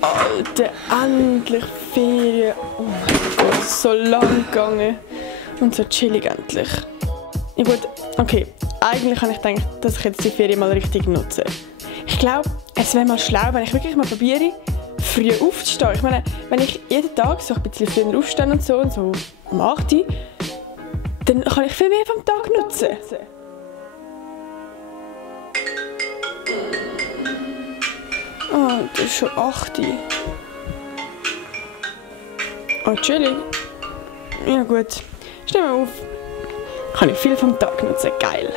Alter, endlich Ferien. Oh mein Gott, so lang gegangen. Und so chillig endlich. Ja gut, okay. Eigentlich habe ich gedacht, dass ich jetzt die Ferien mal richtig nutze. Ich glaube, es wäre mal schlau, wenn ich wirklich mal probiere, früh aufzustehen. Ich meine, wenn ich jeden Tag so ein bisschen früher aufstehe und so um 8 Uhr, dann kann ich viel mehr vom Tag nutzen. Oh, das ist schon 8 Uhr. Oh, chillig. Ja gut, steh mal auf. Kann ich viel vom Tag nutzen, geil.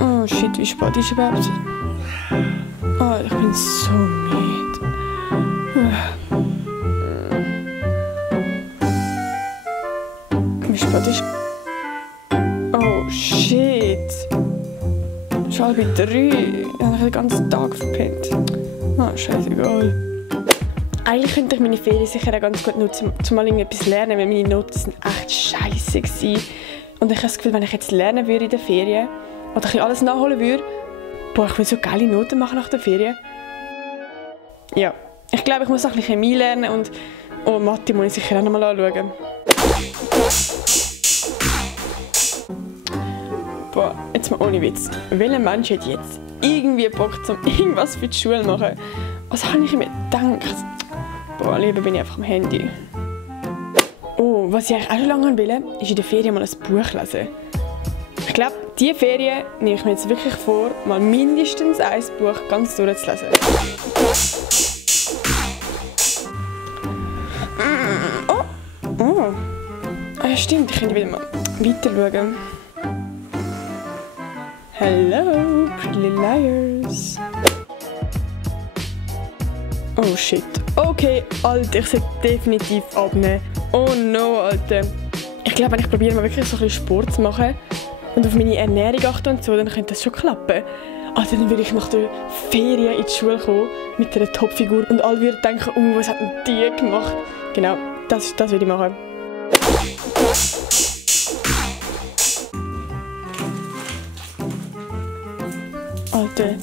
Oh shit, wie spät ist überhaupt? Oh, ich bin so müde. Wie spät ist? Oh shit. Es ist 2:30. Ich habe den ganzen Tag verpennt. Ah, scheißegal. Eigentlich könnte ich meine Ferien sicher auch ganz gut nutzen, um mal etwas zu lernen, weil meine Noten sind echt scheiße gewesen. Und ich habe das Gefühl, wenn ich jetzt lernen würde in den Ferien oder ein bisschen alles nachholen würde, boah, ich will so geile Noten machen nach der Ferien. Ja, ich glaube, ich muss noch ein bisschen Chemie lernen und Mathe muss ich sicher auch noch mal anschauen. Boah, jetzt mal ohne Witz. Welcher Mensch hat jetzt irgendwie Bock, irgendwas für die Schule zu machen? Was habe ich mir gedacht? Boah, lieber bin ich einfach am Handy. Oh, was ich eigentlich auch schon lange will, ist in der Ferien mal ein Buch lesen. Ich glaube, diese Ferien nehme ich mir jetzt wirklich vor, mal mindestens ein Buch ganz durchzulesen. Oh. Ah, ja, stimmt, ich könnte wieder mal weiter schauen. Hello, Pretty Liars. Oh shit. Okay, Alter, ich sollte definitiv abnehmen. Oh no, Alter. Ich glaube, wenn ich probiere, mal wirklich so ein bisschen Sport zu machen und auf meine Ernährung achten und so, dann könnte das schon klappen. Also dann würde ich nach der Ferien in die Schule kommen mit einer Topfigur und alle würden denken, oh, was hat denn die gemacht? Genau, das würde ich machen. Alter,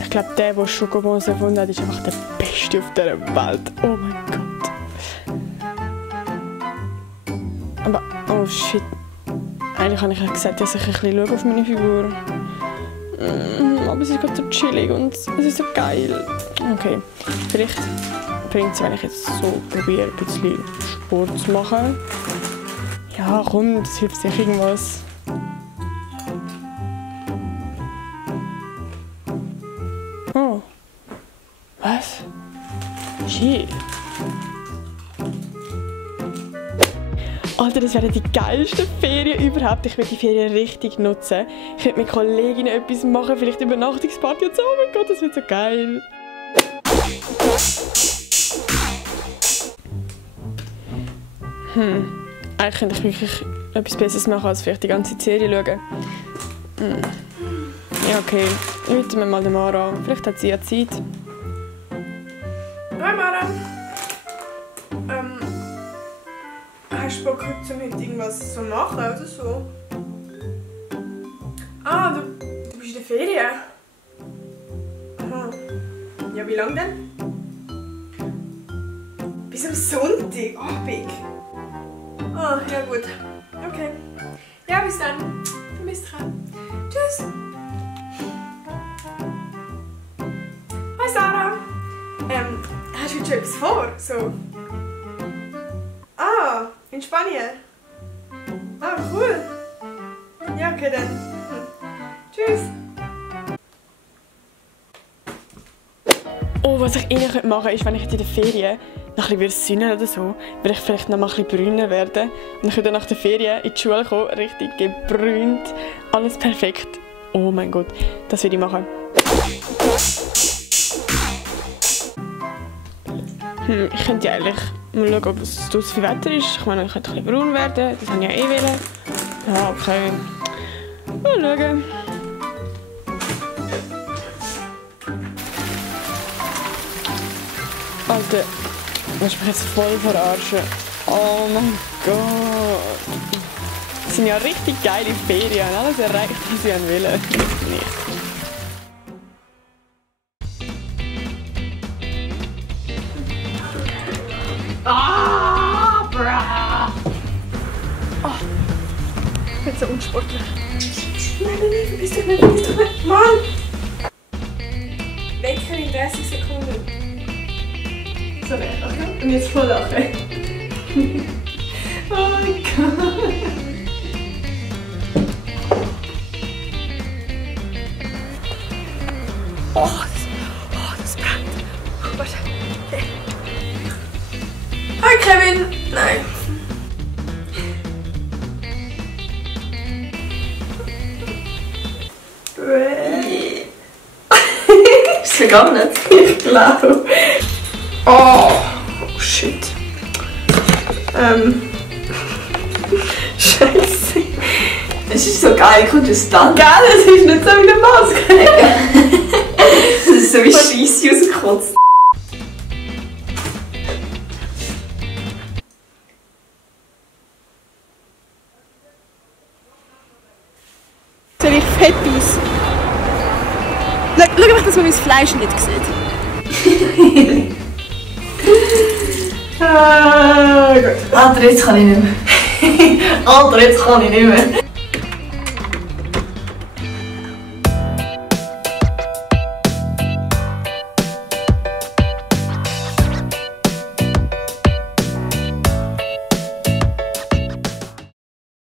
ich glaube, der Schokobons erfunden hat, ist einfach der Beste auf dieser Welt. Oh mein Gott. Aber, oh shit. Eigentlich habe ich ja gesagt, dass ich ein bisschen schaue auf meine Figur. Aber es ist gerade so chillig und es ist so geil. Okay, vielleicht bringt es, wenn ich jetzt so probiere, ein bisschen Sport zu machen. Ja, komm, das hilft sicher irgendwas. Oh. Was? Shit. Alter, das wären die geilsten Ferien überhaupt. Ich will die Ferien richtig nutzen. Ich könnte mit Kolleginnen etwas machen, vielleicht Übernachtungsparty und so. Oh mein Gott, das wird so geil. Eigentlich könnte ich wirklich etwas Besseres machen, als vielleicht die ganze Serie schauen. Ja, okay. Rufen wir mal den Mara an. Vielleicht hat sie ja Zeit. Hi Mara. Hast du Bock, heute irgendwas so machen oder so? Ah, du bist in der Ferien? Aha. Ja, wie lange denn? Bis am Sonntag, Abend. Ah, ja gut. Okay. Ja, bis dann. Vermisst dich. Tschüss. Hi Sarah. Hast du heute schon etwas vor? So. Ah, in Spanien. Ah, cool. Ja, okay dann. Tschüss. Oh, was ich machen könnte, ist, wenn ich jetzt in der Ferien noch ein bisschen sünnen oder so, würde ich vielleicht noch mal ein bisschen brüner werden. Und ich würde nach der Ferien in die Schule kommen, richtig gebrünt, alles perfekt. Oh mein Gott, das würde ich machen. Ich könnte ja eigentlich mal schauen, ob es draussen viel Wetter ist. Ich meine, ich könnte ein bisschen braun werden, das wollte ich ja eh wollen. Ja, okay. Mal schauen. Alter, willst du mich jetzt voll verarschen? Oh mein Gott. Das sind ja richtig geile Ferien. Alles erreicht, was sie wollen. Nicht. Ah, bra! Oh, ich bin so unsportlich. Nein, verpiss dich nicht, Mann! Wecker in 30 Sekunden. So, okay. Und jetzt voll lachen. Oh mein Gott! Oh, das brennt. Oh, warte. Hi Kevin! Nein. Ist vergangen? Ich glaube. Oh shit. Scheiße. Es ist so geil, kommt das dann. Geil, es ist nicht so wie eine Maske. Das ist so wie Scheisse rausgekotzt. Sehe ich fett aus? Schau einfach, dass man mein Fleisch nicht sieht. Gut. Alter, jetzt kann ich nicht mehr. Alter, jetzt kann ich nicht mehr.